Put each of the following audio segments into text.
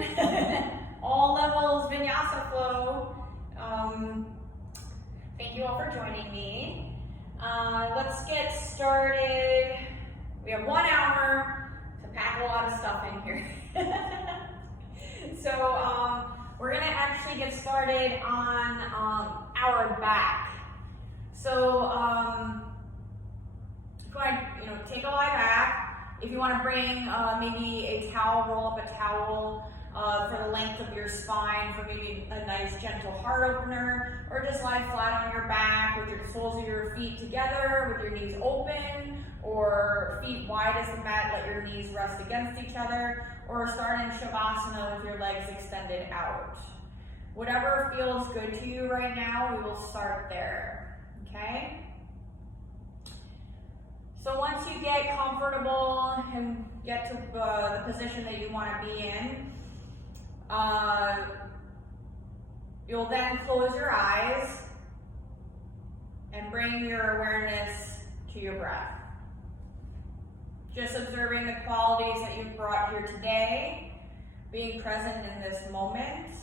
again. All levels Vinyasa flow. Thank you all for joining me. Let's get started. We have 1 hour to pack a lot of stuff in here. So we're gonna actually get started on our back. So go ahead, take a lie back. If you want to bring maybe a towel, roll up a towel for the length of your spine for maybe a nice gentle heart opener, or just lie flat on your back with your soles of your feet together, with your knees open, or feet wide as the mat, let your knees rest against each other, or start in Shavasana with your legs extended out. Whatever feels good to you right now, we will start there, okay? So once you get comfortable and get to the position that you want to be in, you'll then close your eyes and bring your awareness to your breath. Just observing the qualities that you've brought here today, being present in this moment.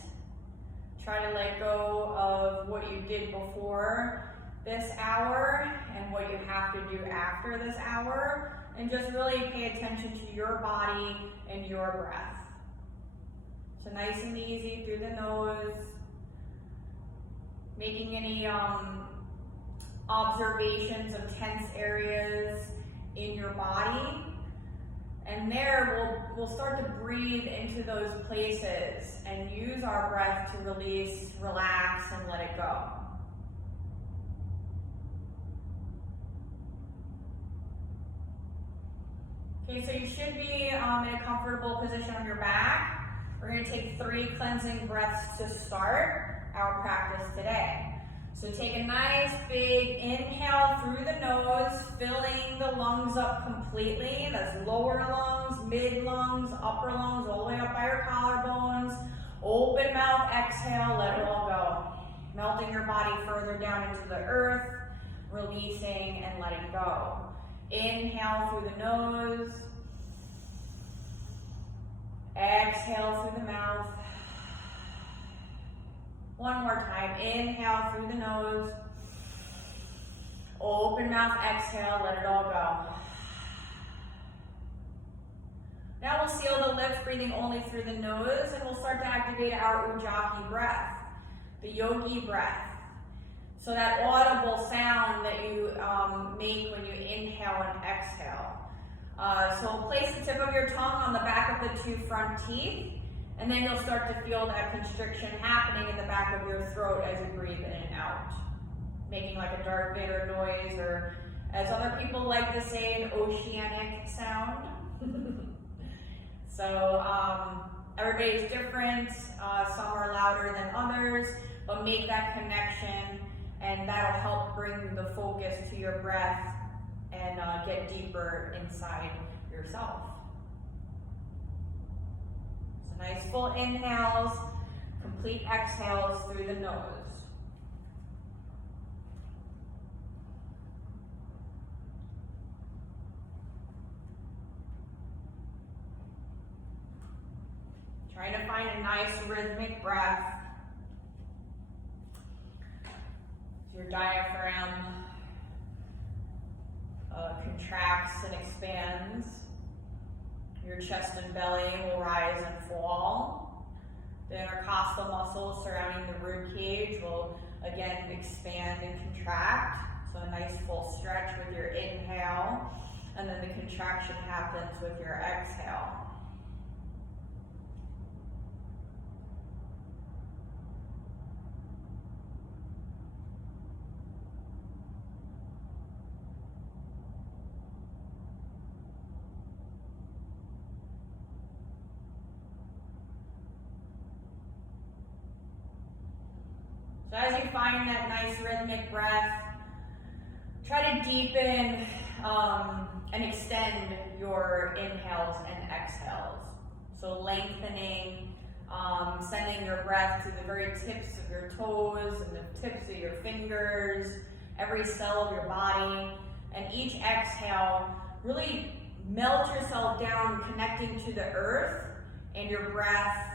Try to let go of what you did before this hour and what you have to do after this hour, and just really pay attention to your body and your breath. So nice and easy through the nose, making any observations of tense areas in your body, and there we'll start to breathe into those places and use our breath to release, relax, and let it go. Okay, so you should be in a comfortable position on your back. We're going to take 3 cleansing breaths to start our practice today. So take a nice big inhale through the nose, filling the lungs up completely. That's lower lungs, mid lungs, upper lungs, all the way up by your collarbones. Open mouth, exhale, let it all go. Melting your body further down into the earth, releasing and letting go. Inhale through the nose. Exhale through the mouth. One more time. Inhale through the nose. Open mouth, exhale, let it all go. Now we'll seal the lips, breathing only through the nose, and we'll start to activate our Ujjayi breath, the yogi breath. So that audible sound that you make when you inhale and exhale. So place the tip of your tongue on the back of the 2 front teeth, and then you'll start to feel that constriction happening in the back of your throat as you breathe in and out. Making like a Darth Vader noise, or as other people like to say, an oceanic sound. So everybody's different. Some are louder than others, but make that connection, and that'll help bring the focus to your breath and get deeper inside yourself. So nice full inhales, complete exhales through the nose. Trying to find a nice rhythmic breath. Your diaphragm contracts and expands. Your chest and belly will rise and fall. The intercostal muscles surrounding the rib cage will again expand and contract. So a nice full stretch with your inhale, and then the contraction happens with your exhale. So as you find that nice rhythmic breath, try to deepen and extend your inhales and exhales. So lengthening, sending your breath to the very tips of your toes and the tips of your fingers, every cell of your body. And each exhale, really melt yourself down, connecting to the earth and your breath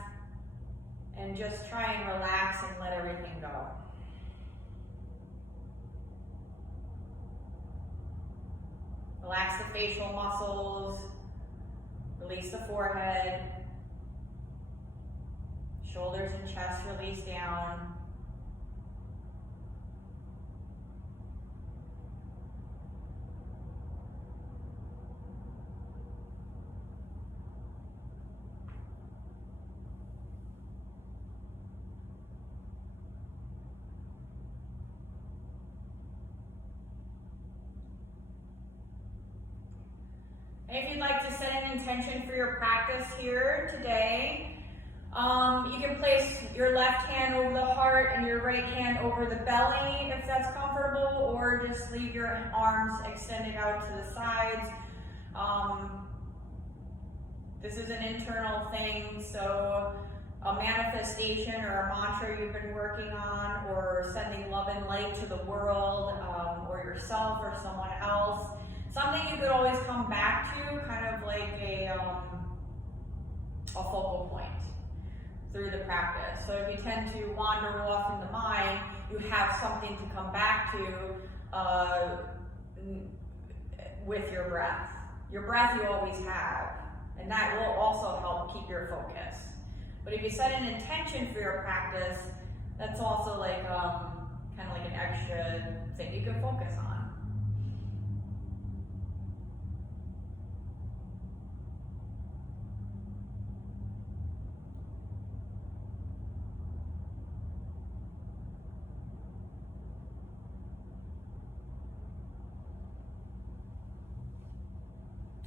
And just try and relax and let everything go. Relax the facial muscles, release the forehead, shoulders and chest release down. And if you'd like to set an intention for your practice here today, you can place your left hand over the heart and your right hand over the belly if that's comfortable, or just leave your arms extended out to the sides. This is an internal thing, so a manifestation or a mantra you've been working on, or sending love and light to the world, or yourself or someone else. Something you could always come back to, kind of like a focal point through the practice. So if you tend to wander off in the mind, you have something to come back to with your breath. Your breath you always have, and that will also help keep your focus. But if you set an intention for your practice, that's also like kind of like an extra thing you can focus on.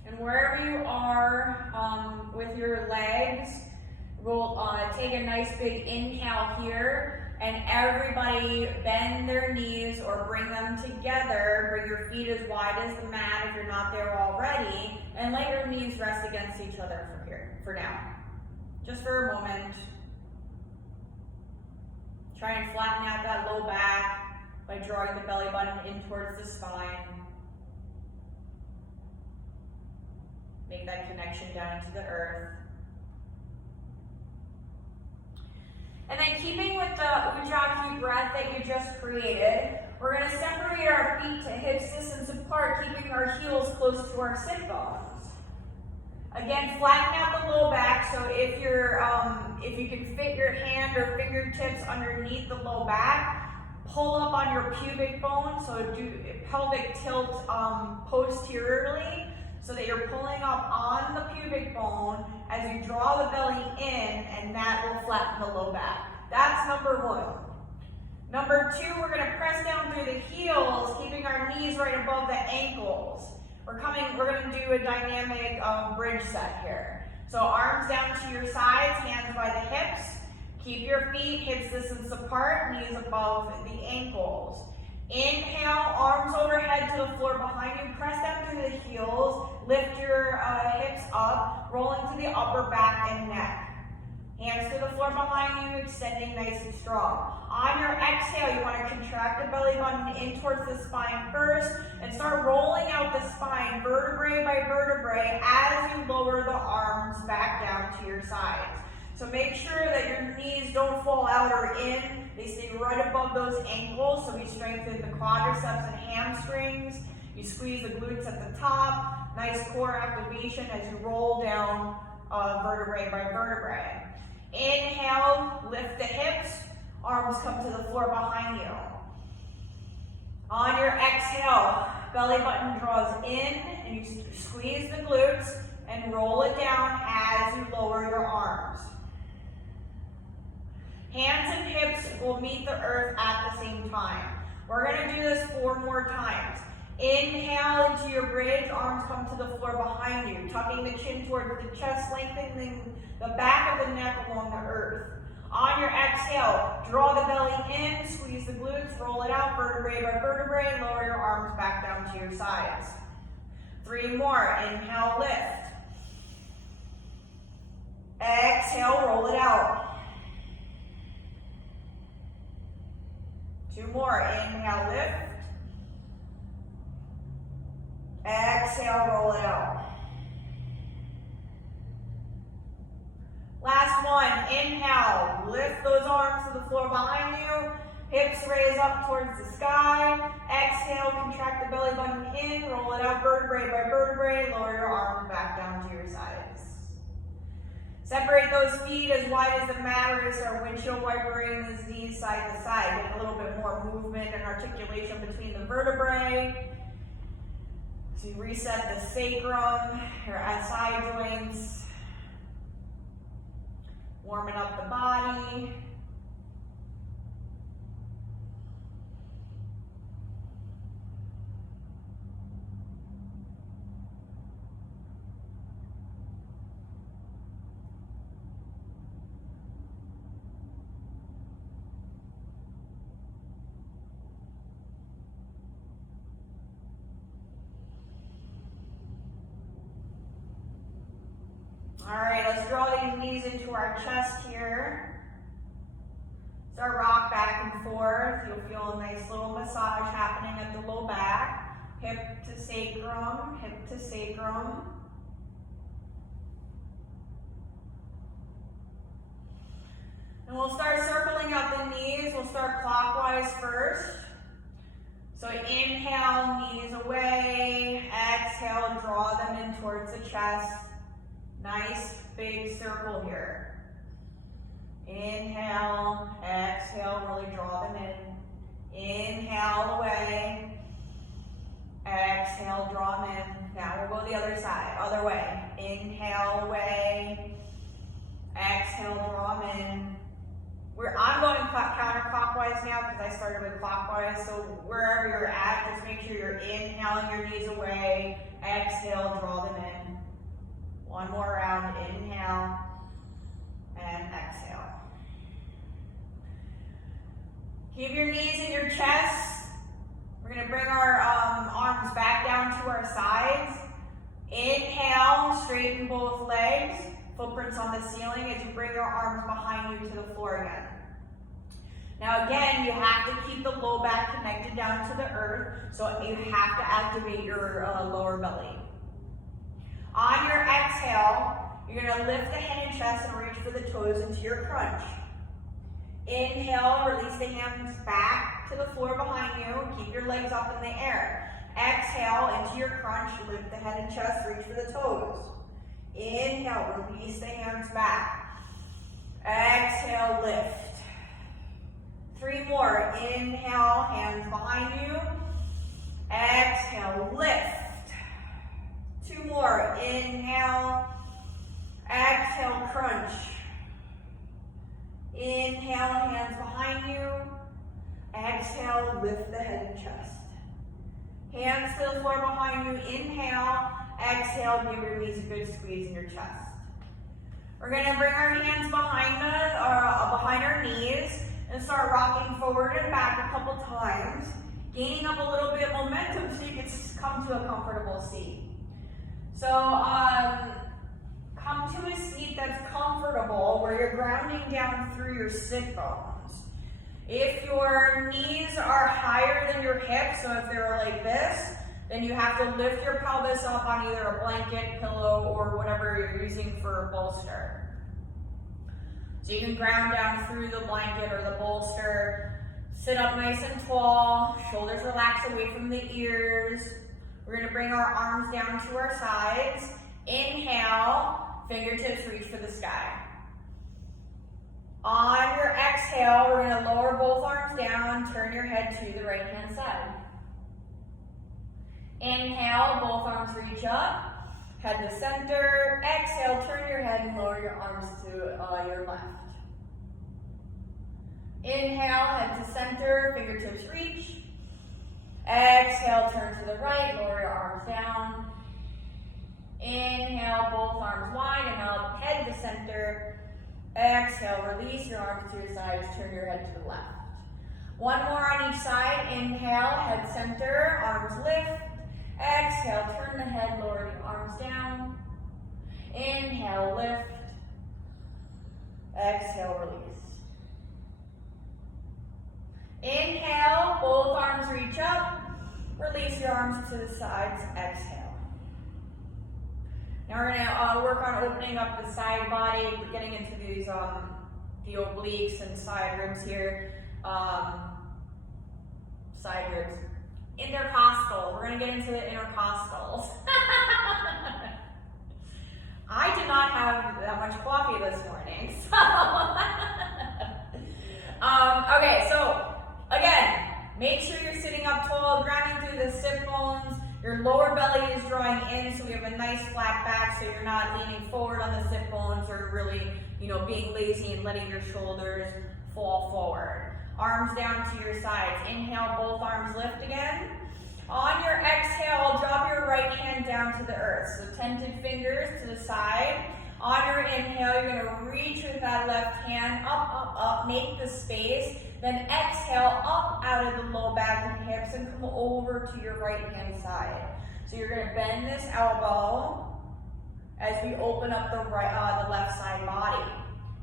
And wherever you are with your legs, we'll take a nice big inhale here, and everybody bend their knees or bring them together. Bring your feet as wide as the mat if you're not there already, and let your knees rest against each other from here for now. Just for a moment. Try and flatten out that low back by drawing the belly button in towards the spine. Make that connection down into the earth. And then keeping with the Ujjayi breath that you just created, we're going to separate our feet to hip distance apart, keeping our heels close to our sit bones. Again, flatten out the low back, so if you can fit your hand or fingertips underneath the low back, pull up on your pubic bone, so do pelvic tilt posteriorly, so that you're pulling up on the pubic bone as you draw the belly in, and that will flatten the low back. That's number one. Number two, we're gonna press down through the heels, keeping our knees right above the ankles. We're gonna do a dynamic bridge set here. So arms down to your sides, hands by the hips. Keep your feet hips distance apart, knees above the ankles. Inhale, arms overhead to the floor behind you. Press down through the heels. Lift your hips up, roll into the upper back and neck. Hands to the floor behind you, extending nice and strong. On your exhale, you want to contract the belly button in towards the spine first, and start rolling out the spine vertebrae by vertebrae as you lower the arms back down to your sides. So make sure that your knees don't fall out or in. They stay right above those ankles, so we strengthen the quadriceps and hamstrings. You squeeze the glutes at the top. Nice core activation as you roll down vertebrae by vertebrae. Inhale, lift the hips. Arms come to the floor behind you. On your exhale, belly button draws in, and you squeeze the glutes and roll it down as you lower your arms. Hands and hips will meet the earth at the same time. We're going to do this 4 more times. Inhale into your bridge, arms come to the floor behind you, tucking the chin towards the chest, lengthening the back of the neck along the earth. On your exhale, draw the belly in, squeeze the glutes, roll it out vertebrae by vertebrae, lower your arms back down to your sides. 3 more. Inhale, lift. Exhale, roll it out. 2 more. Inhale, lift. Exhale, roll it out. Last last one. Inhale, lift those arms to the floor behind you. Hips raise up towards the sky. Exhale, contract the belly button in, roll it out vertebrae by vertebrae. Lower your arms back down to your sides. Separate those feet as wide as the mat, or as our windshield wipering these knees side to side. Get a little bit more movement and articulation between the vertebrae. So you reset the sacrum, your SI joints. Warming up the body. All right, let's draw these knees into our chest here. Start rock back and forth. You'll feel a nice little massage happening at the low back. Hip to sacrum, hip to sacrum. And we'll start circling up the knees. We'll start clockwise first. So inhale, knees away. Exhale, draw them in towards the chest. Nice big circle here. Inhale, exhale, really draw them in. Inhale away. Exhale, draw them in. Now we'll go the other side, other way. Inhale away. Exhale, draw them in. I'm going counterclockwise now because I started with clockwise. So wherever you're at, just make sure you're inhaling your knees away. Exhale, draw them in. One more round, inhale and exhale. Keep your knees in your chest. We're gonna bring our arms back down to our sides. Inhale, straighten both legs, footprints on the ceiling as you bring your arms behind you to the floor again. Now again, you have to keep the low back connected down to the earth, so you have to activate your lower belly. On your exhale, you're going to lift the head and chest and reach for the toes into your crunch. Inhale, release the hands back to the floor behind you. Keep your legs up in the air. Exhale, into your crunch, lift the head and chest, reach for the toes. Inhale, release the hands back. Exhale, lift. 3 more. Inhale, hands behind you. Exhale, lift. 2 more. Inhale. Exhale, crunch. Inhale, hands behind you. Exhale, lift the head and chest. Hands to the floor behind you. Inhale. Exhale, give your knees a good squeeze in your chest. We're going to bring our hands behind our knees and start rocking forward and back a couple times, gaining up a little bit of momentum so you can come to a comfortable seat. So come to a seat that's comfortable where you're grounding down through your sit bones. If your knees are higher than your hips, so if they're like this, then you have to lift your pelvis up on either a blanket, pillow, or whatever you're using for a bolster. So you can ground down through the blanket or the bolster. Sit up nice and tall, shoulders relax away from the ears. We're going to bring our arms down to our sides. Inhale, fingertips reach for the sky. On your exhale, we're going to lower both arms down, turn your head to the right-hand side. Inhale, both arms reach up, head to center. Exhale, turn your head and lower your arms to your left. Inhale, head to center, fingertips reach. Exhale, turn to the right, lower your arms down. Inhale, both arms wide and up, head to center. Exhale, release your arms to your sides, turn your head to the left. One more on each side. Inhale, head center, arms lift. Exhale, turn the head, lower the arms down. Inhale, lift. Exhale, release. Inhale, both arms reach up. Release your arms to the sides, exhale. Now we're gonna work on opening up the side body. We're getting into these the obliques and side ribs here. Side ribs. Intercostal. We're gonna get into the intercostals. I did not have that much coffee this morning, so. Okay, so again, make sure you're sitting up tall, grounding through the sit bones. Your lower belly is drawing in, so we have a nice flat back, so you're not leaning forward on the sit bones or really, being lazy and letting your shoulders fall forward. Arms down to your sides. Inhale, both arms lift again. On your exhale, drop your right hand down to the earth. So tented fingers to the side. On your inhale, you're gonna reach with that left hand, up, up, up, make the space. Then exhale, up out of the low back and hips and come over to your right hand side. So you're gonna bend this elbow as we open up the left side body.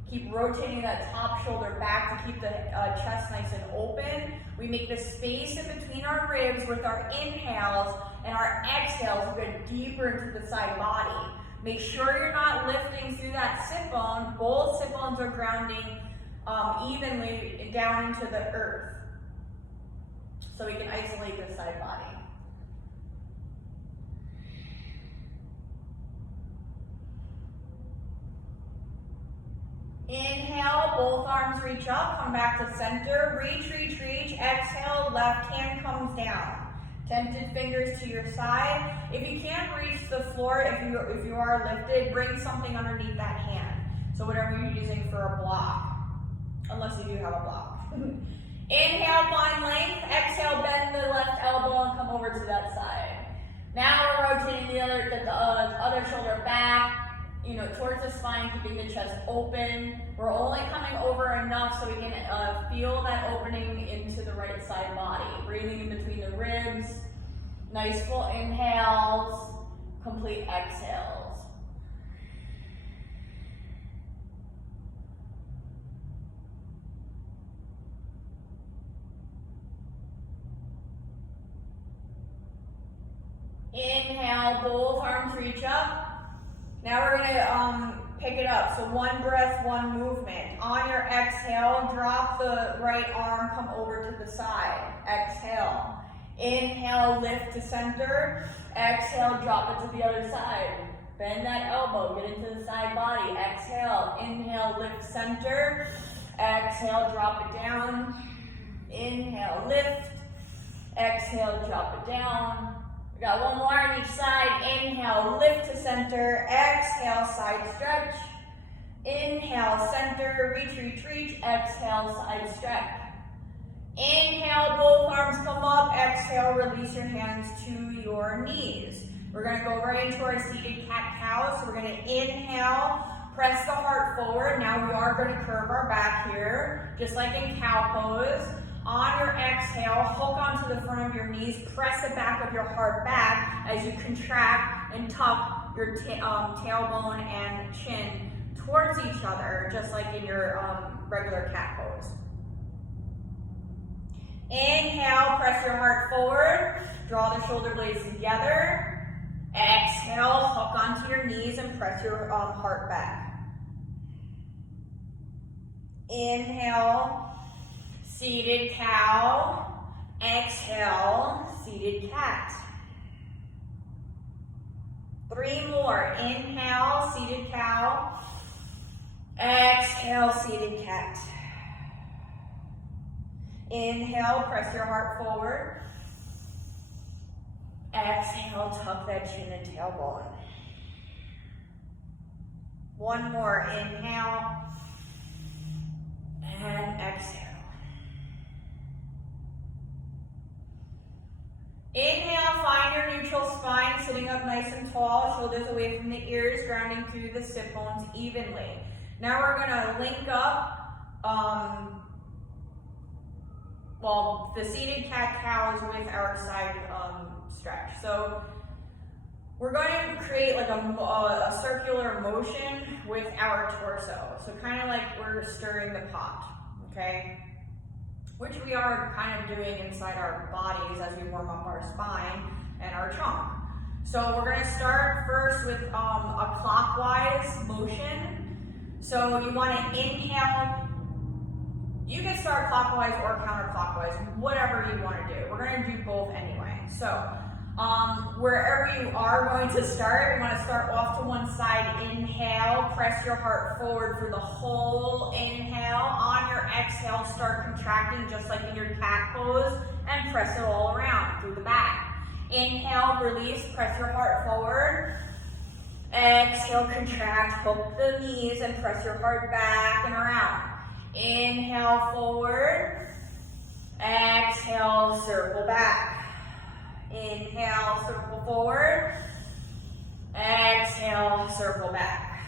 Keep rotating that top shoulder back to keep the chest nice and open. We make the space in between our ribs with our inhales, and our exhales go deeper into the side body. Make sure you're not lifting through that sit bone. Both sit bones are grounding evenly down into the earth, so we can isolate the side body. Inhale, both arms reach up, come back to center, reach, reach, reach. Exhale, left hand comes down. Tented fingers to your side. If you can't reach the floor, if you are lifted, bring something underneath that hand. So whatever you're using for a block, unless you do have a block. Inhale, find length. Exhale, bend the left elbow and come over to that side. Now we're rotating the other shoulder back, towards the spine, keeping the chest open. We're only coming over enough so we can feel that opening into the right side body. Breathing in between the ribs. Nice full inhales, complete exhales. Inhale, both arms reach up. Now we're gonna pick it up. So one breath, one movement. On your exhale, drop the right arm, come over to the side. Exhale. Inhale, lift to center. Exhale, drop it to the other side. Bend that elbow, get into the side body. Exhale, inhale, lift center. Exhale, drop it down. Inhale, lift. Exhale, drop it down. We got one more on each side. Inhale, lift to center. Exhale, side stretch. Inhale, center, reach, reach, reach. Exhale, side stretch. Inhale, both arms come up. Exhale, release your hands to your knees. We're gonna go right into our seated cat-cow. So we're gonna inhale, press the heart forward. Now we are gonna curve our back here, just like in cow pose. On your exhale, hook onto the front of your knees, press the back of your heart back as you contract and tuck your tailbone and chin towards each other, just like in your regular cat pose. Inhale, press your heart forward, draw the shoulder blades together. Exhale, hook onto your knees and press your heart back. Inhale, seated cow. Exhale, seated cat. 3 more. Inhale, seated cow. Exhale, seated cat. Inhale, press your heart forward. Exhale, tuck that chin and tailbone. 1 more. Inhale and exhale. Inhale, find your neutral spine, sitting up nice and tall, shoulders away from the ears, grounding through the sit bones evenly. Now we're gonna link up, the seated cat-cows with our side stretch. So we're going to create like a circular motion with our torso. So kind of like we're stirring the pot, okay? Which we are kind of doing inside our bodies as we warm up our spine and our trunk. So we're gonna start first with a clockwise motion. So you wanna inhale. You can start clockwise or counterclockwise, whatever you wanna do. We're gonna do both anyway. So wherever you are going to start, you wanna start off to one side, inhale, press your heart forward for the whole inhale. On your exhale, start contracting just like in your cat pose and press it all around through the back. Inhale, release, press your heart forward. Exhale, contract, hook the knees and press your heart back and around. Inhale, forward. Exhale, circle back. Inhale, circle forward. Exhale, circle back.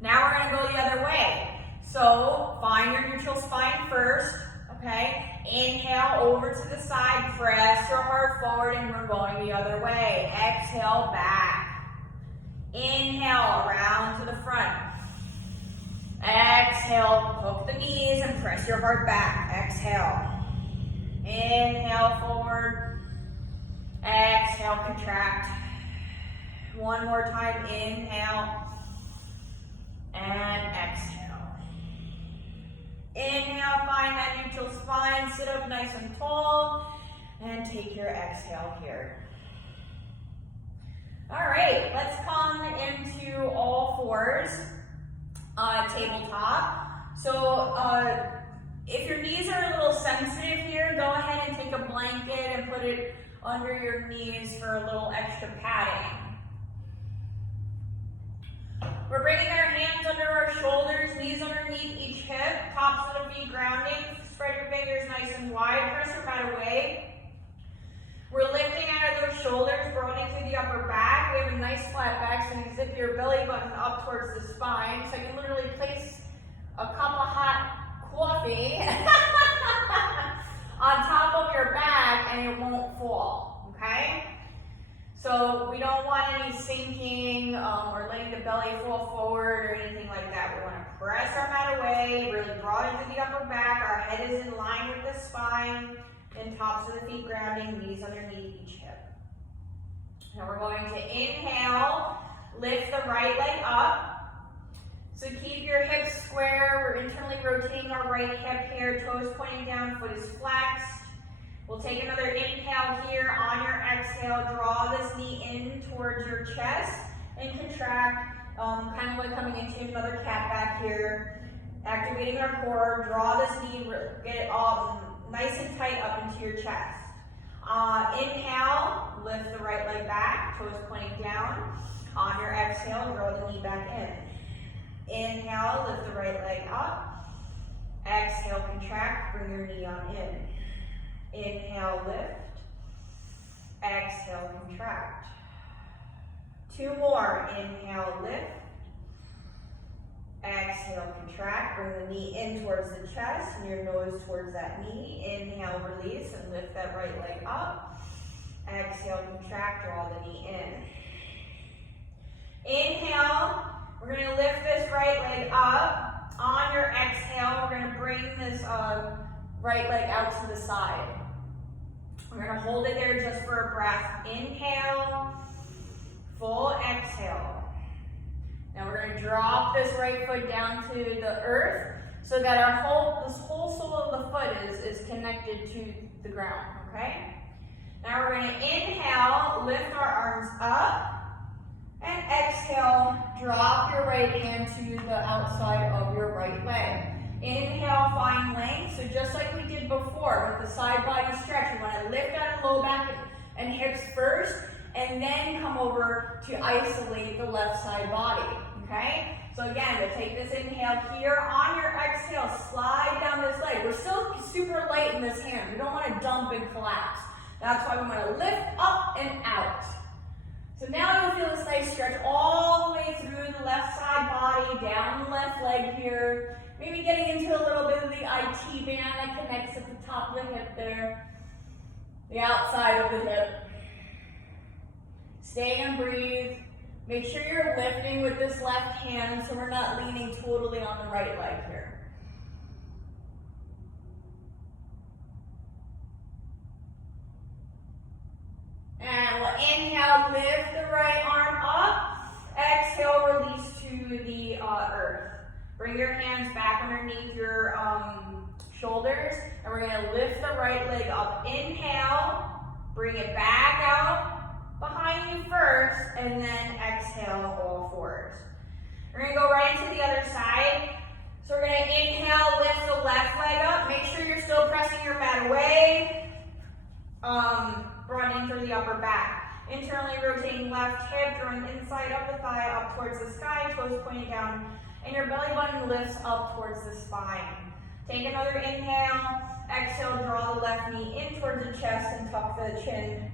Now we're gonna go the other way. So find your neutral spine first, okay? Inhale, over to the side, press your heart forward, and we're going the other way. Exhale, back. Inhale, around to the front. Exhale, hook the knees and press your heart back. Exhale. Inhale, forward. Exhale, contract. One more time, inhale. And exhale. Inhale, find that neutral spine, sit up nice and tall, and take your exhale here. All right, let's come into all fours, tabletop. So if your knees are a little sensitive here, go ahead and take a blanket and put it under your knees for a little extra padding. We're bringing our hands under our shoulders, knees underneath each hip, tops of the feet grounding. Spread your fingers nice and wide, press your mat away. We're lifting out of those shoulders, rolling through the upper back. We have a nice flat back, so you can zip your belly button up towards the spine. So I can literally place a cup of hot coffee on top of your back and it won't fall, okay? So we don't want any sinking or letting the belly fall forward or anything like that. We want to press our mat away, really draw into the upper back. Our head is in line with the spine, and tops of the feet grounding, knees underneath each hip. Now we're going to inhale, lift the right leg up. So keep your hips square. We're internally rotating our right hip here, toes pointing down, foot is flexed. We'll take another inhale here. On your exhale, draw this knee in towards your chest and contract, kind of like coming into another cat back here. Activating our core, draw this knee, get it all nice and tight up into your chest. Inhale, lift the right leg back, toes pointing down. On your exhale, draw the knee back in. Inhale, lift the right leg up. Exhale, contract, bring your knee on in. Inhale, lift. Exhale, contract. Two more. Inhale, lift. Exhale, contract. Bring the knee in towards the chest and your nose towards that knee. Inhale, release, and lift that right leg up. Exhale, contract, draw the knee in. Inhale, we're going to lift this right leg up. On your exhale, we're going to bring this right leg out to the side. We're going to hold it there just for a breath. Inhale, full exhale. Now we're going to drop this right foot down to the earth so that this whole sole of the foot is connected to the ground, okay? Now we're going to inhale, lift our arms up, and exhale, drop your right hand to the outside of your right leg. Inhale, find length. So just like we did before with the side body stretch, we want to lift out of low back and hips first, and then come over to isolate the left side body, okay? So again, we'll take this inhale here. On your exhale, slide down this leg. We're still super light in this hand. We don't want to dump and collapse. That's why we want to lift up and out. So now you'll feel this nice stretch all the way through the left side body, down the left leg here. Maybe getting into a little bit of the IT band that connects at the top of the hip there. The outside of the hip. Stay and breathe. Make sure you're lifting with this left hand so we're not leaning totally on the right leg here. And we'll inhale, lift the right arm up. Exhale, release to the earth. Bring your hands back underneath your shoulders, and we're gonna lift the right leg up. Inhale, bring it back out behind you first, and then exhale, all fours. We're gonna go right into the other side. So we're gonna inhale, lift the left leg up. Make sure you're still pressing your mat away. Broadening through the upper back. Internally rotating left hip, drawing inside of the thigh up towards the sky, toes pointing down, and your belly button lifts up towards the spine. Take another inhale. Exhale, draw the left knee in towards the chest and tuck the chin,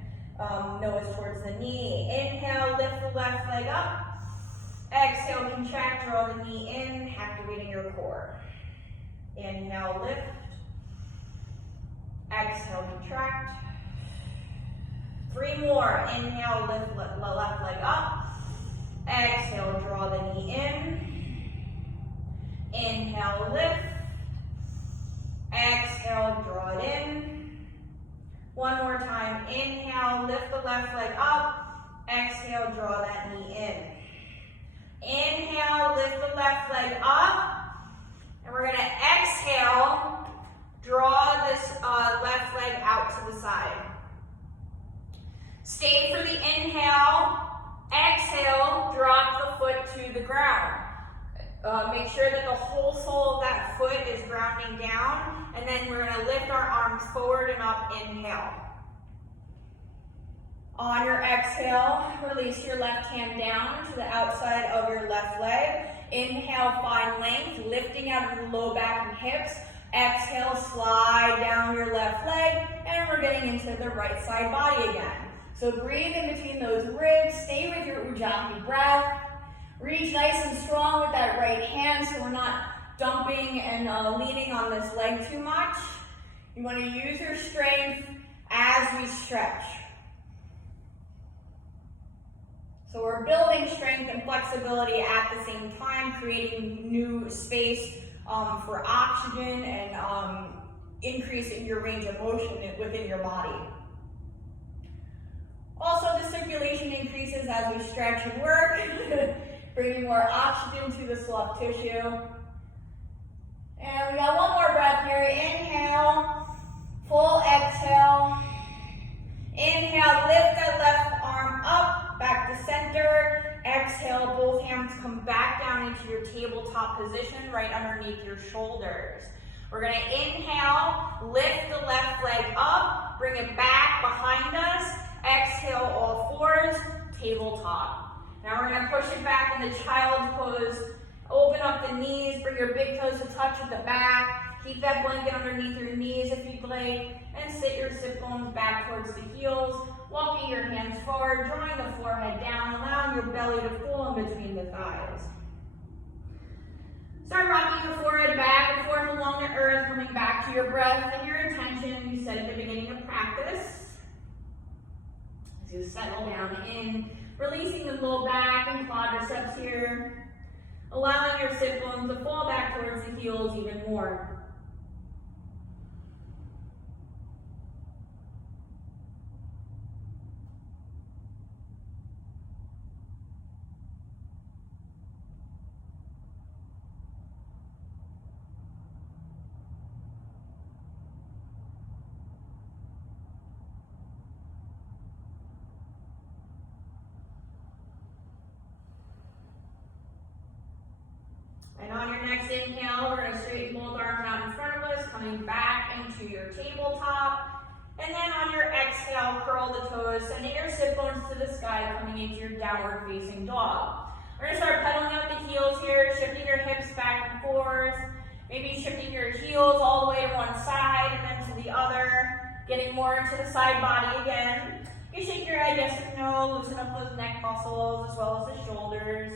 nose towards the knee. Inhale, lift the left leg up. Exhale, contract, draw the knee in, activating your core. Inhale, lift. Exhale, contract. 3 more. Inhale, lift the left leg up. Exhale, draw the knee in. Inhale, lift. Exhale, draw it in. 1 more time. Inhale, lift the left leg up. Exhale, draw that knee in. Inhale, lift the left leg up. And we're going to exhale, draw this left leg out to the side. Stay for the inhale. Exhale, drop the foot to the ground. Make sure that the whole sole of that foot is grounding down. And then we're going to lift our arms forward and up. Inhale. On your exhale, release your left hand down to the outside of your left leg. Inhale, find length, lifting out of the low back and hips. Exhale, slide down your left leg, and we're getting into the right side body again. So breathe in between those ribs, stay with your Ujjayi breath. Reach nice and strong with that right hand so we're not dumping and leaning on this leg too much. You want to use your strength as we stretch. So we're building strength and flexibility at the same time, creating new space for oxygen and increasing your range of motion within your body. Also, the circulation increases as we stretch and work, bringing more oxygen to the soft tissue. And we got 1 more breath here. Inhale, full exhale. Inhale, lift that left arm up, back to center. Exhale, both hands come back down into your tabletop position, right underneath your shoulders. We're gonna inhale, lift the left leg up, bring it back behind us. Exhale, all fours, tabletop. Now we're gonna push it back into child's pose. Open up the knees, bring your big toes to touch at the back. Keep that blanket underneath your knees if you'd like, and sit your sit bones back towards the heels, walking your hands forward, drawing the forehead down, allowing your belly to fall in between the thighs. Start rocking your forehead back and forth along the earth, coming back to your breath and your intention you set at the beginning of practice. As you settle down in, releasing the low back and quadriceps here, allowing your sit bones to fall back towards the heels even more. And on your next inhale, we're going to straighten both arms out in front of us, coming back into your tabletop. And then on your exhale, curl the toes, sending your sit bones to the sky, coming into your downward facing dog. We're going to start pedaling out the heels here, shifting your hips back and forth, maybe shifting your heels all the way to one side and then to the other, getting more into the side body again. You shake your head yes and no, loosen up those neck muscles as well as the shoulders.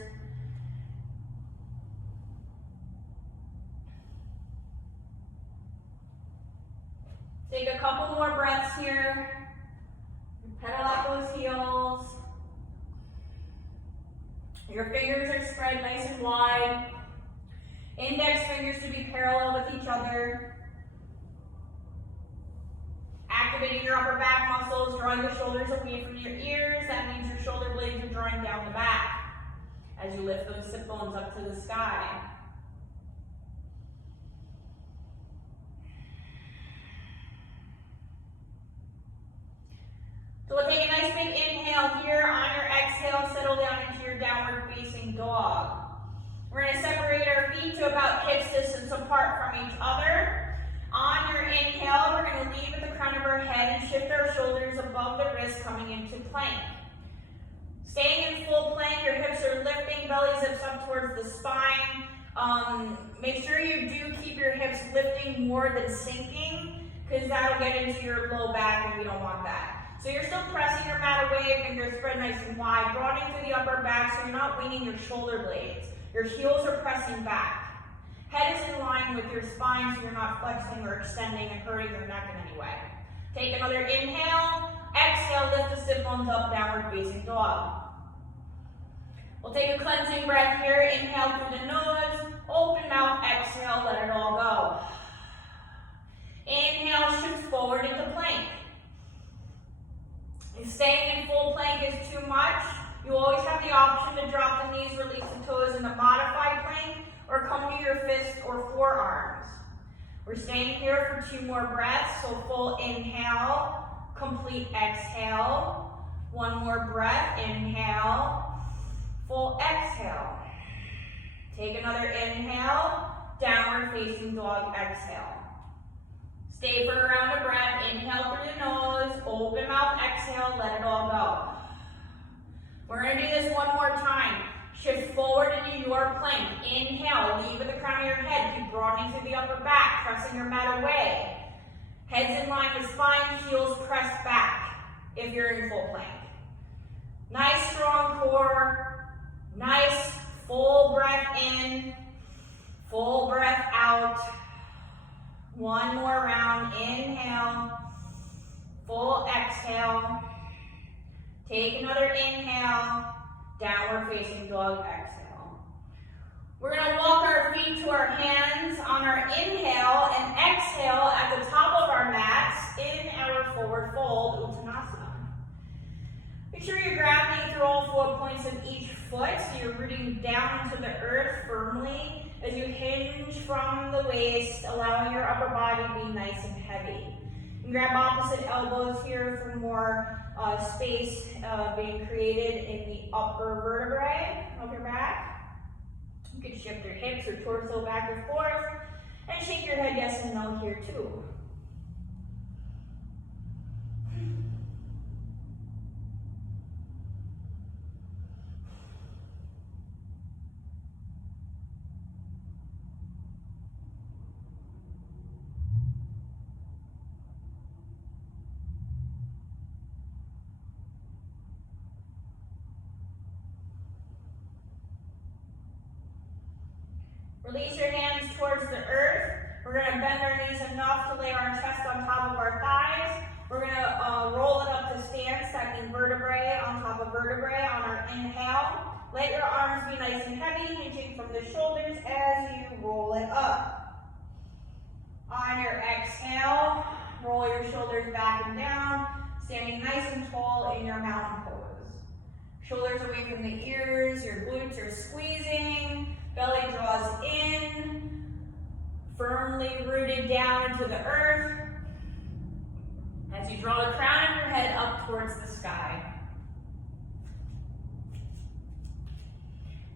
Take a couple more breaths here. Pedal out those heels. Your fingers are spread nice and wide. Index fingers to be parallel with each other. Activate activating your upper back muscles, drawing the shoulders away from your ears. That means your shoulder blades are drawing down the back as you lift those sit bones up to the sky. So we'll take a nice big inhale here. On your exhale, settle down into your downward facing dog. We're going to separate our feet to about hips distance apart from each other. On your inhale, we're going to lead with the crown of our head and shift our shoulders above the wrist, coming into plank. Staying in full plank, your hips are lifting, belly zips up towards the spine. Make sure you do keep your hips lifting more than sinking, because that'll get into your low back and we don't want that. So you're still pressing your mat away, fingers spread nice and wide, broadening through the upper back so you're not leaning your shoulder blades. Your heels are pressing back. Head is in line with your spine so you're not flexing or extending and hurting your neck in any way. Take another inhale. Exhale, lift the sit bones up, downward facing dog. We'll take a cleansing breath here. Inhale through the nose, open mouth, exhale, let it all go. Inhale, shift forward into plank. If staying in full plank is too much, you always have the option to drop the knees, release the toes in a modified plank, or come to your fist or forearms. We're staying here for 2 more breaths, so full inhale, complete exhale. 1 more breath, inhale, full exhale. Take another inhale, downward facing dog, exhale. Stay for around a breath, inhale through the nose, open mouth, exhale, let it all go. We're going to do this 1 more time. Shift forward into your plank. Inhale, lead with the crown of your head. Keep broadening through the upper back, pressing your mat away. Head's in line with spine, heels pressed back if you're in full plank. Nice strong core. Nice full breath in, full breath out. 1 more round. Inhale, full exhale. Take another inhale, downward facing dog, exhale. We're going to walk our feet to our hands on our inhale and exhale at the top of our mats in our forward fold, Uttanasana. Make sure you're grounding through all 4 points of each foot, so you're rooting down into the earth firmly as you hinge from the waist, allowing your upper body to be nice and heavy. You can grab opposite elbows here for more space being created in the upper vertebrae of your back. You can shift your hips or torso back and forth and shake your head yes and no here too. Release your hands towards the earth. We're going to bend our knees enough to lay our chest on top of our thighs. We're going to roll it up to stand, stacking vertebrae on top of vertebrae on our inhale. Let your arms be nice and heavy, hinging from the shoulders as you roll it up. On your exhale, roll your shoulders back and down, standing nice and tall in your mountain pose. Shoulders away from the ears, your glutes are squeezing. Belly draws in, firmly rooted down into the earth as you draw the crown of your head up towards the sky.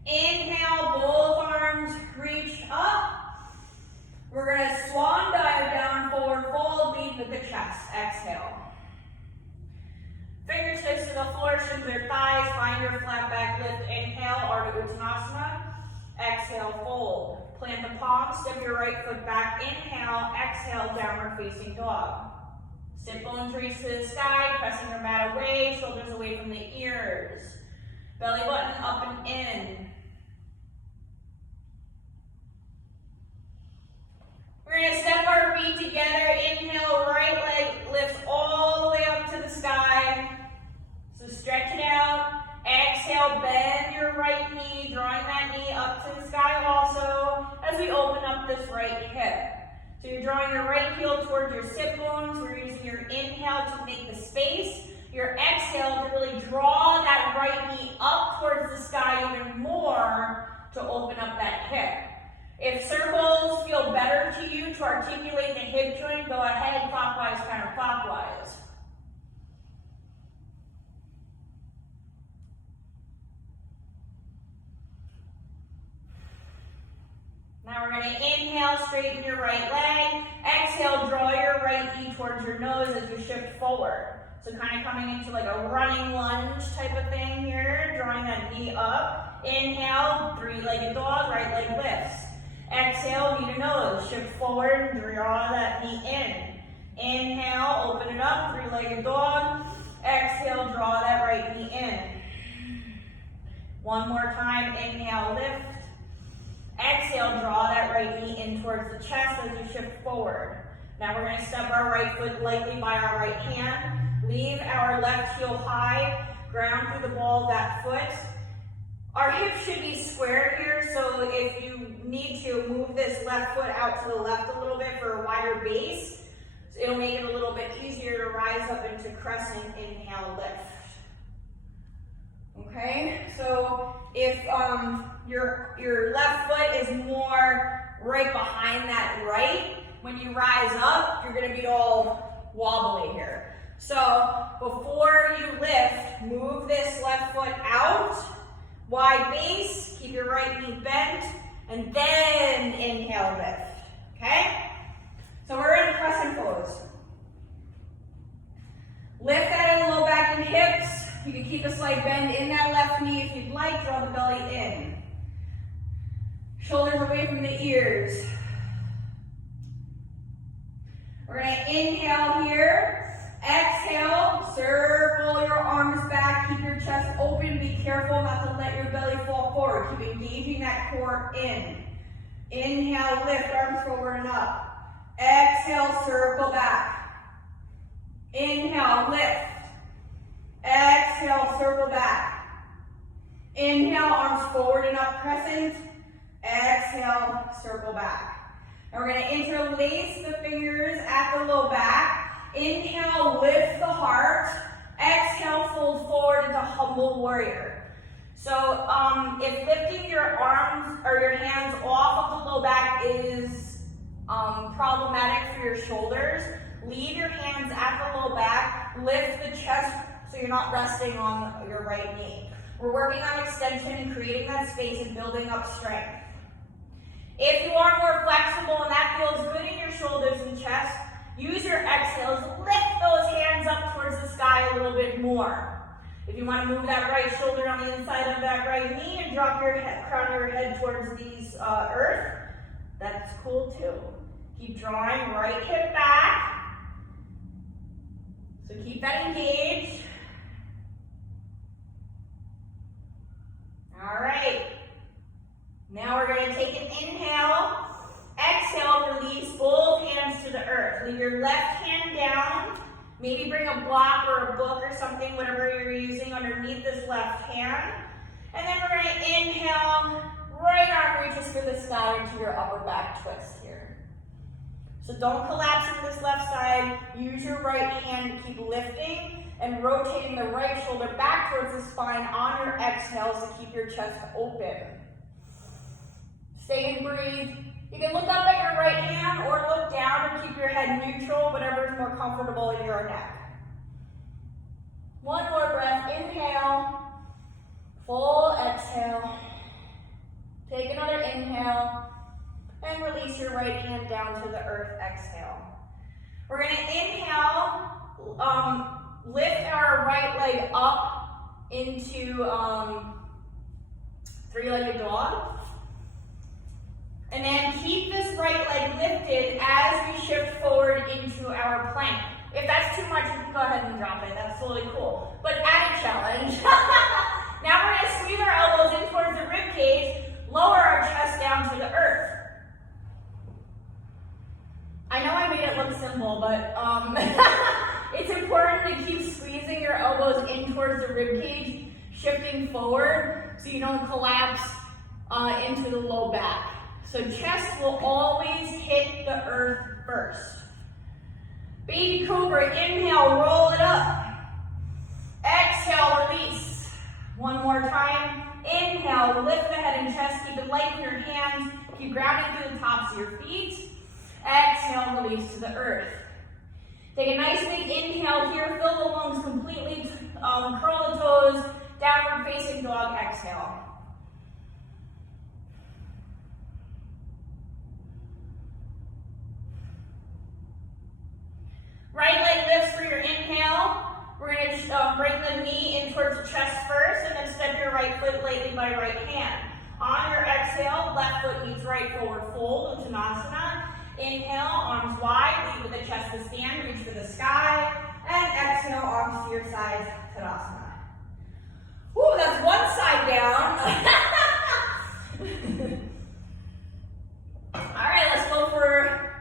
Inhale, both arms reach up. We're going to swan dive down, forward fold, lead with the chest. Exhale. Fingertips to the floor, shins your thighs, find your flat back lift. Inhale, Ardha Uttanasana. Exhale, fold. Plant the palms, step your right foot back. Inhale, exhale, downward facing dog. Sit bones reach to the sky, pressing your mat away, shoulders away from the ears. Belly button up and in. We're going to step our feet together. Inhale, right leg lifts all the way up to the sky. So stretch it out. Exhale, bend your right knee, drawing that knee up to the sky also as we open up this right hip. So you're drawing your right heel towards your sit bones. We're using your inhale to make the space. Your exhale to really draw that right knee up towards the sky even more to open up that hip. If circles feel better to you to articulate the hip joint, go ahead, clockwise, counterclockwise. Now we're going to inhale, straighten your right leg. Exhale, draw your right knee towards your nose as you shift forward. So kind of coming into like a running lunge type of thing here, drawing that knee up. Inhale, three-legged dog, right leg lifts. Exhale, knee to nose, shift forward and draw that knee in. Inhale, open it up, three-legged dog. Exhale, draw that right knee in. One more time, inhale, lift. Exhale, draw that right knee in towards the chest as you shift forward. Now we're going to step our right foot lightly by our right hand. Leave our left heel high, ground through the ball of that foot. Our hips should be square here, so if you need to, move this left foot out to the left a little bit for a wider base. So it'll make it a little bit easier to rise up into crescent, inhale, lift. Okay, so if your left foot is more right behind that right, when you rise up, you're going to be all wobbly here. So before you lift, move this left foot out, wide base, keep your right knee bent, and then inhale, lift. Okay? So we're in crescent pose. Lift that low back and hips. You can keep a slight bend in that left knee if you'd like. Draw the belly in. Shoulders away from the ears. We're going to inhale here. Exhale, circle your arms back. Keep your chest open. Be careful not to let your belly fall forward. Keep engaging that core in. Inhale, lift, arms forward and up. Exhale, circle back. Inhale, lift. Exhale, circle back. Inhale, arms forward and up, crescent. Exhale, circle back. And we're going to interlace the fingers at the low back. Inhale, lift the heart. Exhale, fold forward into humble warrior. So if lifting your arms or your hands off of the low back is problematic for your shoulders, leave your hands at the low back. Lift the chest so you're not resting on your right knee. We're working on extension and creating that space and building up strength. If you are more flexible and that feels good in your shoulders and chest, use your exhales, lift those hands up towards the sky a little bit more. If you want to move that right shoulder on the inside of that right knee and drop your head, crown your head towards the earth, that's cool too. Keep drawing right hip back. So keep that engaged. All right. Now we're going to take an inhale. Exhale, release both hands to the earth. Leave your left hand down. Maybe bring a block or a book or something, whatever you're using, underneath this left hand. And then we're going to inhale, right arm reaches for the sky into your upper back twist here. So don't collapse into this left side. Use your right hand to keep lifting and rotating the right shoulder back towards the spine on your exhales to keep your chest open. Stay and breathe. You can look up at your right hand or look down and keep your head neutral, whatever is more comfortable in your neck. One more breath. Inhale. Full exhale. Take another inhale. And release your right hand down to the earth. Exhale. We're going to inhale. Lift our right leg up into three-legged dog. And then keep this right leg lifted as we shift forward into our plank. If that's too much, you can go ahead and drop it. That's totally cool. But added challenge. Now we're going to squeeze our elbows in towards the rib cage, lower our chest down to the earth. I know I made it look simple, but it's important to keep squeezing your elbows in towards the rib cage, shifting forward so you don't collapse into the low back. So chest will always hit the earth first. Baby cobra, inhale, roll it up. Exhale, release. One more time. Inhale, lift the head and chest, keep it light in your hands. Keep grounding through the tops of your feet. Exhale, release to the earth. Take a nice big inhale here, fill the lungs completely, curl the toes, downward facing dog, exhale. Right leg lifts for your inhale. We're going to bring the knee in towards the chest first, and then step your right foot lightly by right hand. On your exhale, left foot meets right, forward fold, Uttanasana. Inhale, arms wide, lead with the chest to stand, reach for the sky. And exhale, arms to your sides, Tadasana. Woo, that's one side down. All right, let's go for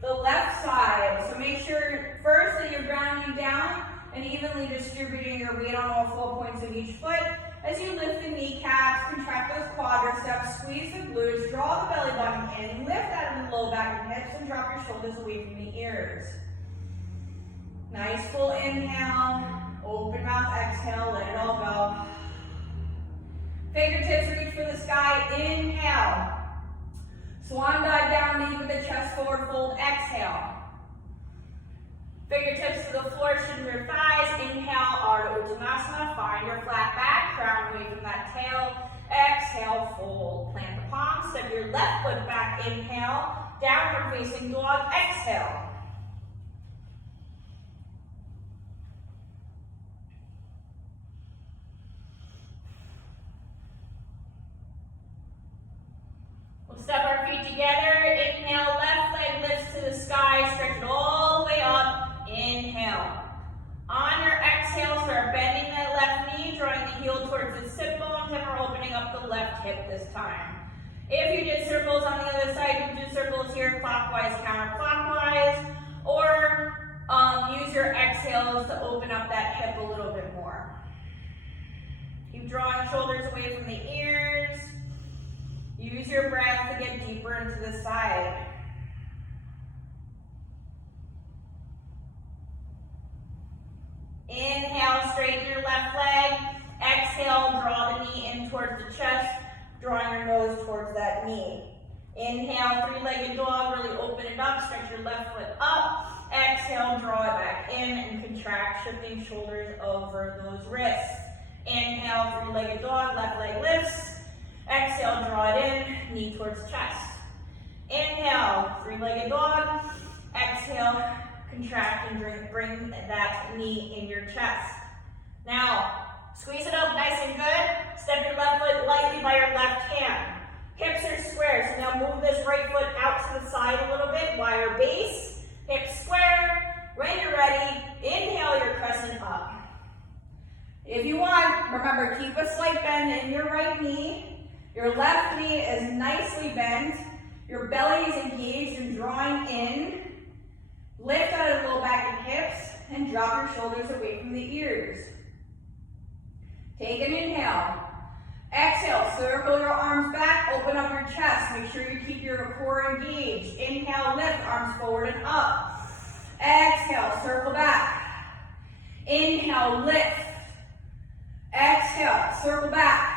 the left side. So make sure first that you're grounding down and evenly distributing your weight on all 4 points of each foot. As you lift the kneecaps, contract those quadriceps, squeeze the glutes, draw the belly button in, lift out of the low back and hips, and drop your shoulders away from the ears. Nice full inhale, open mouth exhale, let it all go. Fingertips reach for the sky, inhale. Swan dive down, knee with the chest forward fold, exhale. Fingertips to the floor, shin your thighs, inhale, Ardha Uttanasana, find your flat back, crown away from that tail, exhale, fold, plant the palms, step your left foot back, inhale, downward facing dog, exhale. We'll step our feet together, inhale, left leg lifts to the sky, stretch it all the way up. Inhale. On your exhale, start bending that left knee, drawing the heel towards the sit bones, and we're opening up the left hip this time. If you did circles on the other side, you do circles here, clockwise, counterclockwise, or use your exhales to open up that hip a little bit more. Keep drawing shoulders away from the ears. Use your breath to get deeper into the side. Inhale, straighten your left leg. Exhale, draw the knee in towards the chest, drawing your nose towards that knee. Inhale, three-legged dog, really open it up, stretch your left foot up. Exhale, draw it back in and contract, shifting shoulders over those wrists. Inhale, three-legged dog, left leg lifts. Exhale, draw it in, knee towards chest. Inhale, three-legged dog. Exhale, contract and bring that knee in your chest. Now, squeeze it up nice and good. Step your left foot lightly by your left hand. Hips are square, so now move this right foot out to the side a little bit. Wire base, hips square. When you're ready, inhale your crescent up. If you want, remember, keep a slight bend in your right knee. Your left knee is nicely bent. Your belly is engaged and drawing in. Lift out of the low back and hips and drop your shoulders away from the ears. Take an inhale. Exhale, circle your arms back, open up your chest. Make sure you keep your core engaged. Inhale, lift, arms forward and up. Exhale, circle back. Inhale, lift. Exhale, circle back.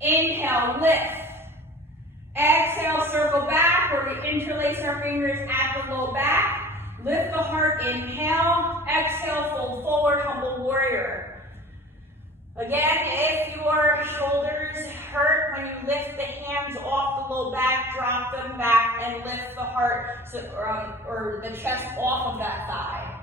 Inhale, lift. Exhale, circle back, where we interlace our fingers at the low back. Lift the heart, inhale. Exhale, fold forward, humble warrior. Again, if your shoulders hurt when you lift the hands off the low back, drop them back and lift the heart or the chest off of that thigh.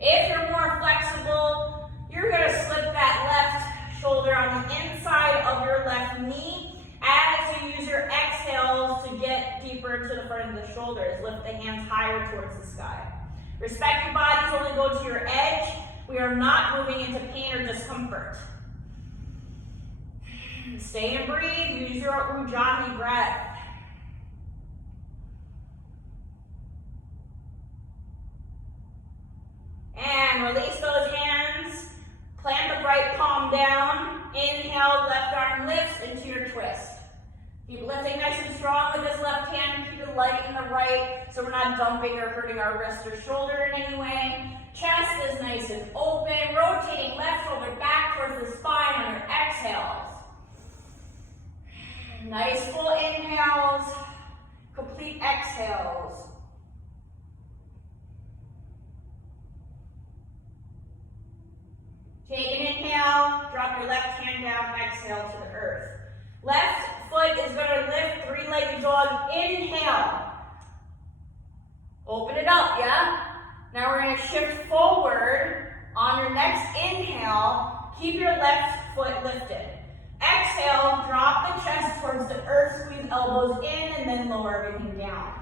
If you're more flexible, you're going to slip that left shoulder on the inside of your left knee as you use your exhales to get deeper to the front of the shoulders. Lift the hands higher towards the sky. Respect your bodies, only go to your edge. We are not moving into pain or discomfort. Stay and breathe. Use your Ujjayi breath. And release those hands. Plant the right palm down. Inhale, left arm lifts into your twist. Keep lifting nice and strong with this left hand. Keep it light in the right so we're not dumping or hurting our wrist or shoulder in any way. Chest is nice and open. Rotating left shoulder back towards the spine on your exhales. Nice full inhales. Complete exhales. Take an inhale. Drop your left hand down. Exhale to the earth. Left foot is going to lift, three-legged dog. Inhale. Open it up, yeah? Now we're going to shift forward. On your next inhale, keep your left foot lifted. Exhale, drop the chest towards the earth, squeeze elbows in, and then lower everything down.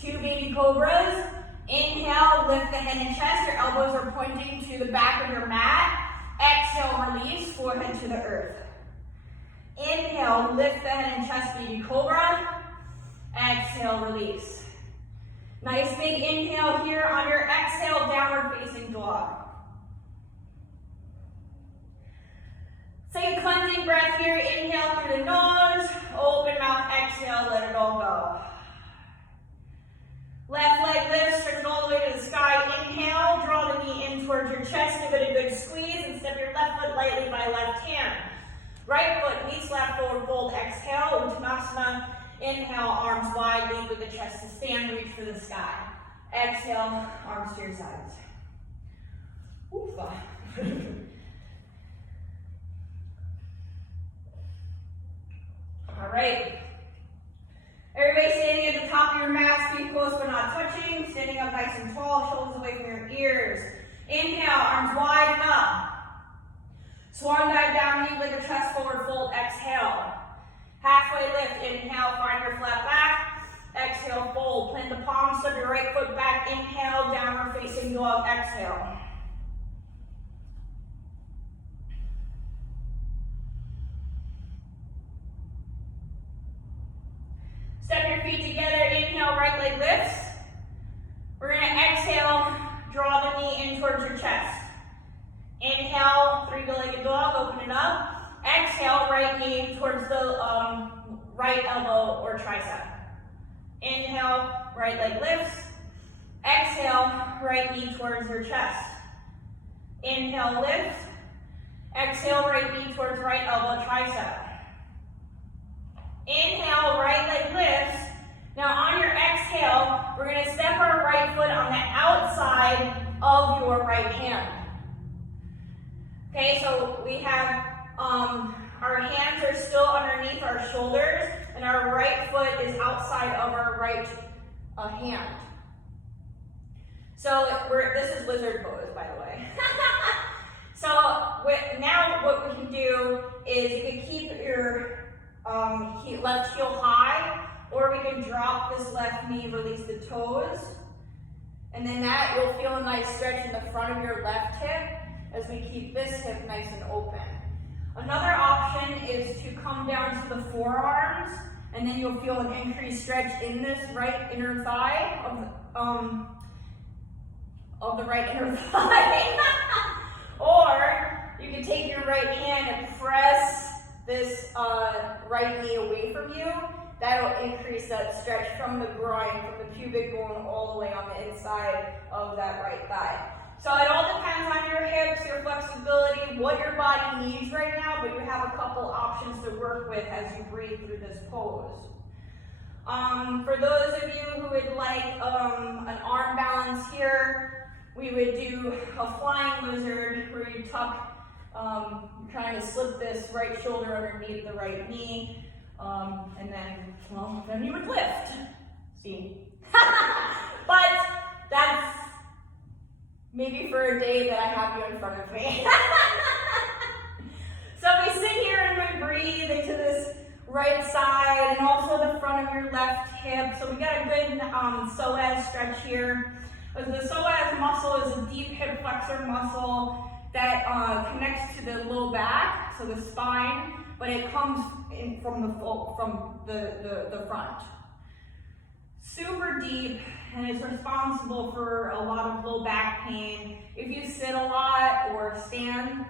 2 baby cobras. Inhale, lift the head and chest. Your elbows are pointing to the back of your mat. Exhale, release, forehead to the earth. Inhale, lift the head and chest, baby cobra. Exhale, release. Nice big inhale here. On your exhale, downward facing dog. Take a cleansing breath here. Inhale through the nose. Open mouth, exhale, let it all go. Left leg lifts, stretch it all the way to the sky. Inhale, draw the knee in towards your chest. Give it a good squeeze and step your left foot lightly by left hand. Right foot meets left forward fold. Exhale, Uttanasana. Inhale, arms wide, lead with the chest to stand, reach for the sky. Exhale, arms to your sides. Oofa. All right. Everybody standing at the top of your mat, feet close but not touching. Standing up nice and tall, shoulders away from your ears. Inhale, arms wide and up. Swan dive down, knee with the chest forward fold. Exhale. Halfway lift. Inhale, find your flat back. Exhale, fold. Plant the palms of your right foot back. Inhale, downward facing dog. Exhale. Step your feet together. Inhale, right leg lifts. We're going to exhale, draw the knee in towards your chest. Inhale, three-legged dog, open it up. Exhale, right knee towards the right elbow or tricep. Inhale, right leg lifts. Exhale, right knee towards your chest. Inhale, lift. Exhale, right knee towards right elbow, tricep. Inhale, right leg lifts. Now on your exhale, we're going to step our right foot on the outside of your right hand. Okay, so we have our hands are still underneath our shoulders, and our right foot is outside of our right hand. So this is lizard pose, by the way. So now what we can do is you can keep your left heel high, or we can drop this left knee, release the toes, and then that you'll feel a nice stretch in the front of your left hip as we keep this hip nice and open. Another option is to come down to the forearms, and then you'll feel an increased stretch in this right inner thigh of the right inner thigh. Or you can take your right hand and press this right knee away from you. That'll increase that stretch from the groin, from the pubic bone all the way on the inside of that right thigh. So it all depends on your hips, your flexibility, what your body needs right now, but you have a couple options to work with as you breathe through this pose. For those of you who would like an arm balance here, we would do a flying lizard where you tuck, trying to slip this right shoulder underneath the right knee, and then you would lift. See? But that's maybe for a day that I have you in front of me. So we sit here and we breathe into this right side and also the front of your left hip. So we got a good psoas stretch here. The psoas muscle is a deep hip flexor muscle that connects to the low back, so the spine, but it comes in from the front. Super deep, and it's responsible for a lot of low back pain. If you sit a lot or stand,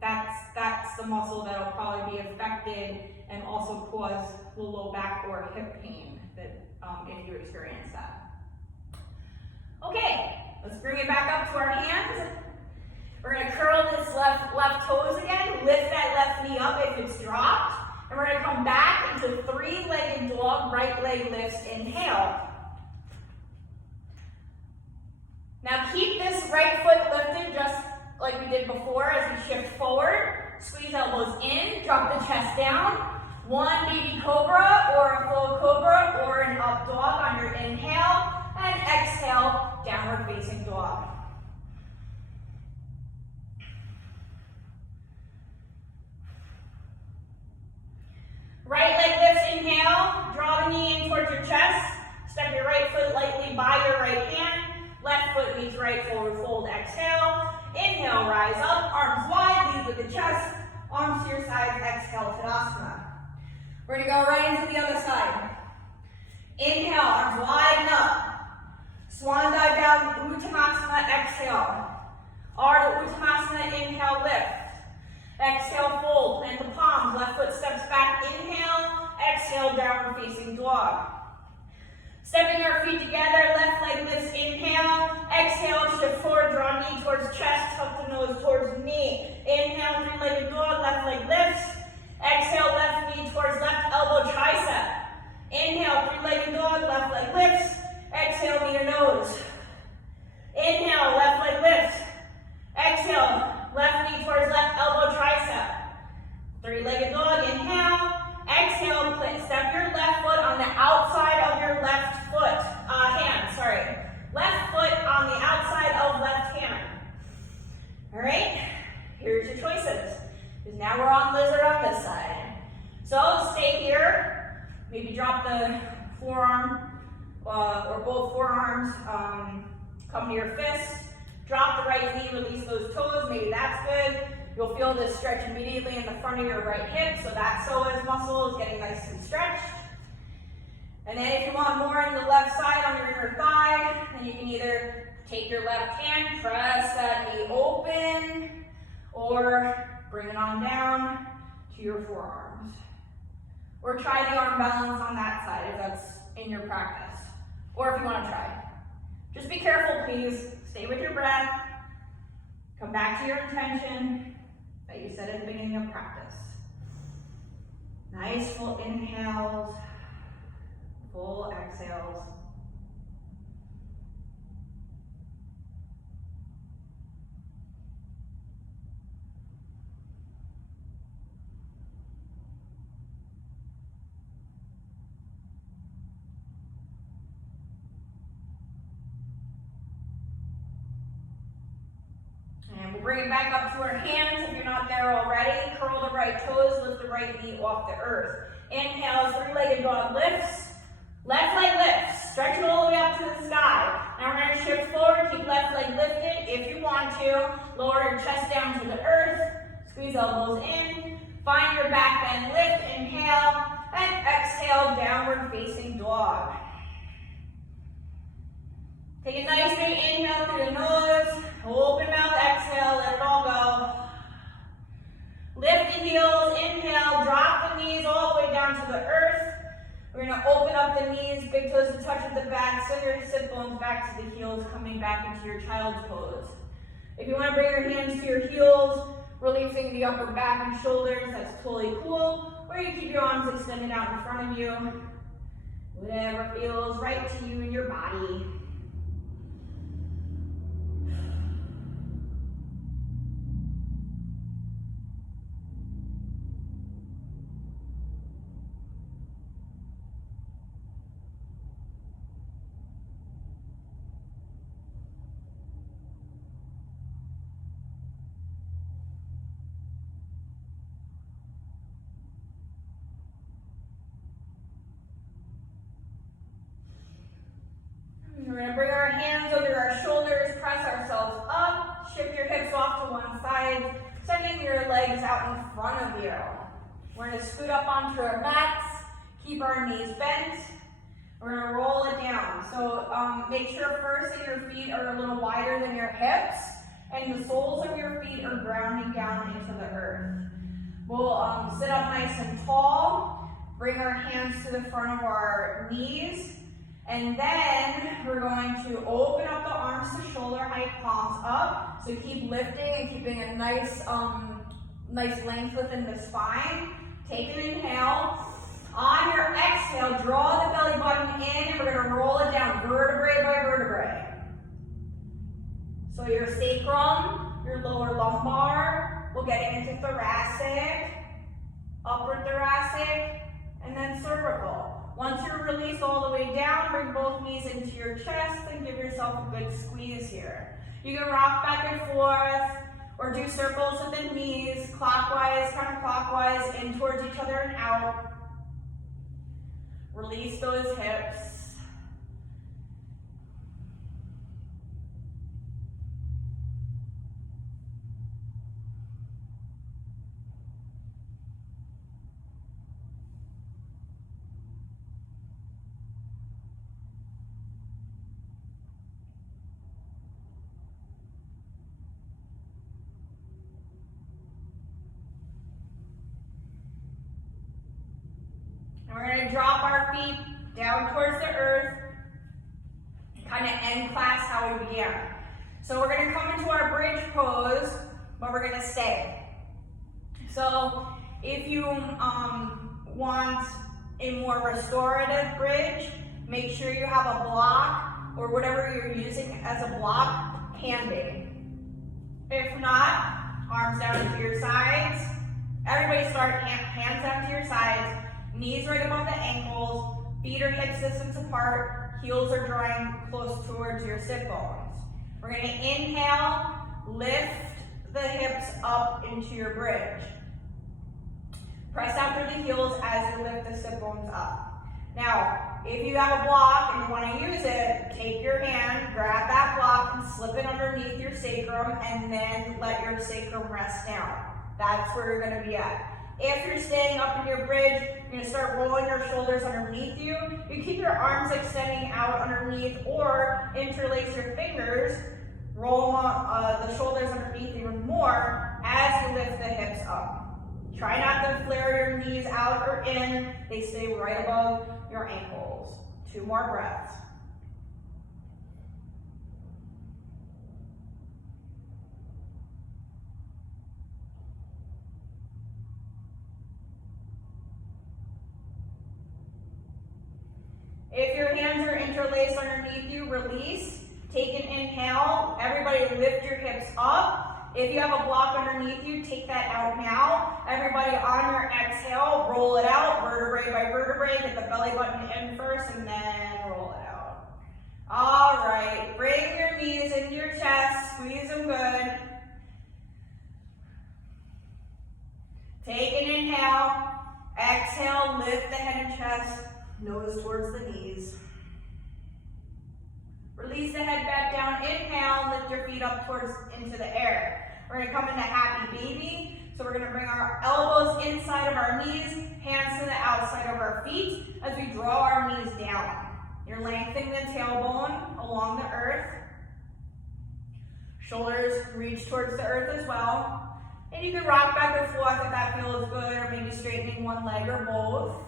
that's the muscle that'll probably be affected and also cause the low back or hip pain that if you experience that. Okay, let's bring it back up to our hands. We're gonna curl this left toes again, lift that left knee up if it's dropped, and we're gonna come back into three-legged dog, right leg lifts, inhale. Now keep this right foot lifted just like we did before as we shift forward. Squeeze elbows in, drop the chest down. One baby cobra or a full cobra or an up dog on your inhale, and exhale, downward facing dog. Right leg lifts, inhale, draw the knee in towards your chest, step your right foot lightly by your right hand, left foot meets right, forward fold, exhale, inhale, rise up, arms wide, lead with the chest, arms to your sides, exhale, Tadasana. We're gonna go right into the other side. Inhale, arms wide and up. Swan dive down, Uttanasana, exhale. Ardha Uttanasana, inhale, lift. Exhale, fold, plant the palms, left foot steps back, inhale, exhale, downward facing dog. Stepping our feet together, left leg lifts, inhale, exhale, shift forward, draw knee towards chest, tuck the nose towards knee. Inhale, three-legged dog, left leg lifts. Exhale, left knee towards left elbow, tricep. Inhale, three-legged dog, left leg lifts. Exhale, knee to nose. Inhale, left leg lift. Exhale, left knee towards left elbow, tricep. Three-legged dog, inhale. Exhale, step your left foot on the outside of your left foot, hand, sorry. Left foot on the outside of left hand. All right, here's your choices. Because now we're on lizard on this side. So stay here, maybe drop the forearm or both forearms, come to your fist, drop the right knee, release those toes, maybe that's good. You'll feel this stretch immediately in the front of your right hip, so that psoas muscle is getting nice and stretched. And then if you want more on the left side on your inner thigh, then you can either take your left hand, press that knee open, or bring it on down to your forearms. Or try the arm balance on that side if that's in your practice. Or if you want to try. Just be careful, please. Stay with your breath. Come back to your intention that you said at the beginning of practice. Nice full inhales, full exhales. And we'll bring it back up to our hands if you're not there already. Curl the right toes, lift the right knee off the earth. Inhale, three-legged dog lifts. Left leg lifts. Stretch it all the way up to the sky. Now we're going to shift forward, keep left leg lifted if you want to. Lower your chest down to the earth. Squeeze elbows in. Find your back bend, lift, inhale, and exhale, downward facing dog. Take a nice big inhale through the nose. Open mouth, exhale, let it all go. Lift the heels, inhale, drop the knees all the way down to the earth. We're going to open up the knees, big toes to touch with the back, send your sit bones back to the heels, coming back into your child's pose. If you want to bring your hands to your heels, releasing the upper back and shoulders, that's totally cool. Or you keep your arms extended out in front of you. Whatever feels right to you in your body. We're going to bring our hands under our shoulders, press ourselves up, shift your hips off to one side, sending your legs out in front of you. We're going to scoot up onto our mats, keep our knees bent. We're going to roll it down. So make sure first that your feet are a little wider than your hips, and the soles of your feet are grounding down into the earth. We'll sit up nice and tall, bring our hands to the front of our knees, and then we're going to open up the arms to shoulder height, palms up. So keep lifting and keeping a nice length within the spine. Take an inhale. On your exhale, draw the belly button in, and we're going to roll it down vertebrae by vertebrae. So your sacrum, your lower lumbar, we'll get into thoracic, upper thoracic, and then cervical. Once you're released all the way down, bring both knees into your chest and give yourself a good squeeze here. You can rock back and forth or do circles with the knees, clockwise, counterclockwise, in towards each other and out. Release those hips. And we're going to drop our feet down towards the earth, kind of end class how we began. So we're going to come into our bridge pose, but we're going to stay. So if you want a more restorative bridge, make sure you have a block or whatever you're using as a block handy. If not, arms down to your sides. Everybody start hands down to your sides. Knees right above the ankles, feet are hip distance apart, heels are drawing close towards your sit bones. We're going to inhale, lift the hips up into your bridge. Press out through the heels as you lift the sit bones up. Now, if you have a block and you want to use it, take your hand, grab that block and slip it underneath your sacrum and then let your sacrum rest down. That's where you're going to be at. If you're staying up in your bridge, you're going to start rolling your shoulders underneath you. You keep your arms extending out underneath or interlace your fingers, roll the shoulders underneath even more as you lift the hips up. Try not to flare your knees out or in. They stay right above your ankles. 2 more breaths. If your hands are interlaced underneath you, release. Take an inhale. Everybody lift your hips up. If you have a block underneath you, take that out now. Everybody on your exhale, roll it out, vertebrae by vertebrae. Get the belly button in first and then roll it out. All right, bring your knees into your chest, squeeze them good. Take an inhale. Exhale, lift the head and chest. Nose towards the knees. Release the head back down. Inhale, lift your feet up into the air. We're going to come into happy baby. So we're going to bring our elbows inside of our knees, hands to the outside of our feet as we draw our knees down. You're lengthening the tailbone along the earth. Shoulders reach towards the earth as well. And you can rock back and forth if that feels good, or maybe straightening one leg or both.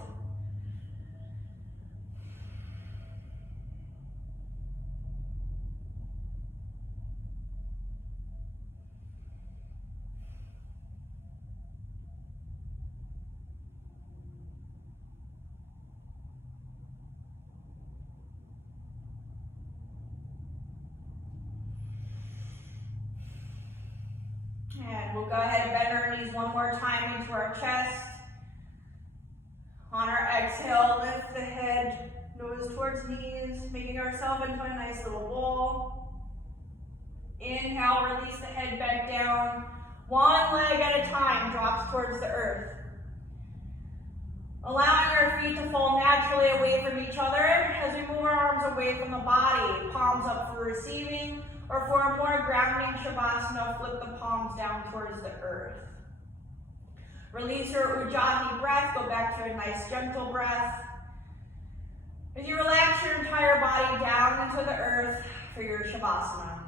And we'll go ahead and bend our knees one more time into our chest. On our exhale, lift the head, nose towards knees, making ourselves into a nice little bowl. Inhale, release the head back down. One leg at a time drops towards the earth. Allowing our feet to fall naturally away from each other as we move our arms away from the body. Palms up for receiving, or for a more grounding shavasana, flip the palms down towards the earth. Release your Ujjayi breath, go back to a nice gentle breath. As you relax your entire body down into the earth for your shavasana.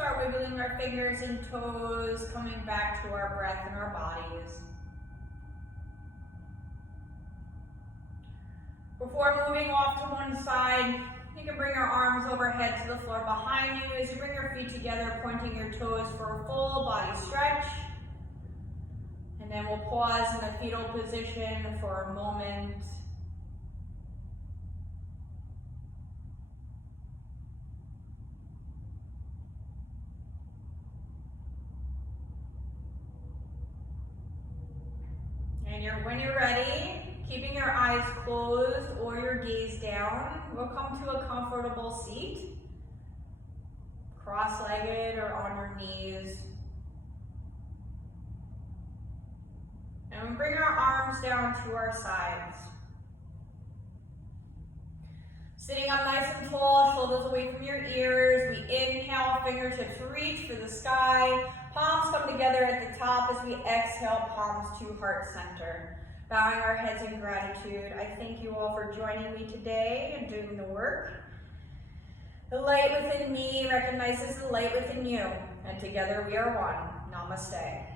start wiggling our fingers and toes, coming back to our breath and our bodies. Before moving off to one side, you can bring your arms overhead to the floor behind you as you bring your feet together, pointing your toes for a full body stretch. And then we'll pause in the fetal position for a moment. And when you're ready, keeping your eyes closed or your gaze down, we'll come to a comfortable seat, cross-legged or on your knees. And we bring our arms down to our sides. Sitting up nice and tall, shoulders away from your ears. We inhale, fingertips reach for the sky. Palms come together at the top as we exhale, palms to heart center. Bowing our heads in gratitude. I thank you all for joining me today and doing the work. The light within me recognizes the light within you, and together we are one. Namaste.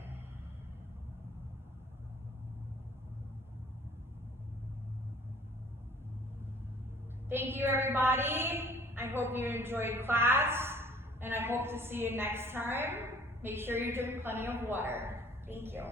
Thank you, everybody. I hope you enjoyed class, and I hope to see you next time. Make sure you drink plenty of water. Thank you.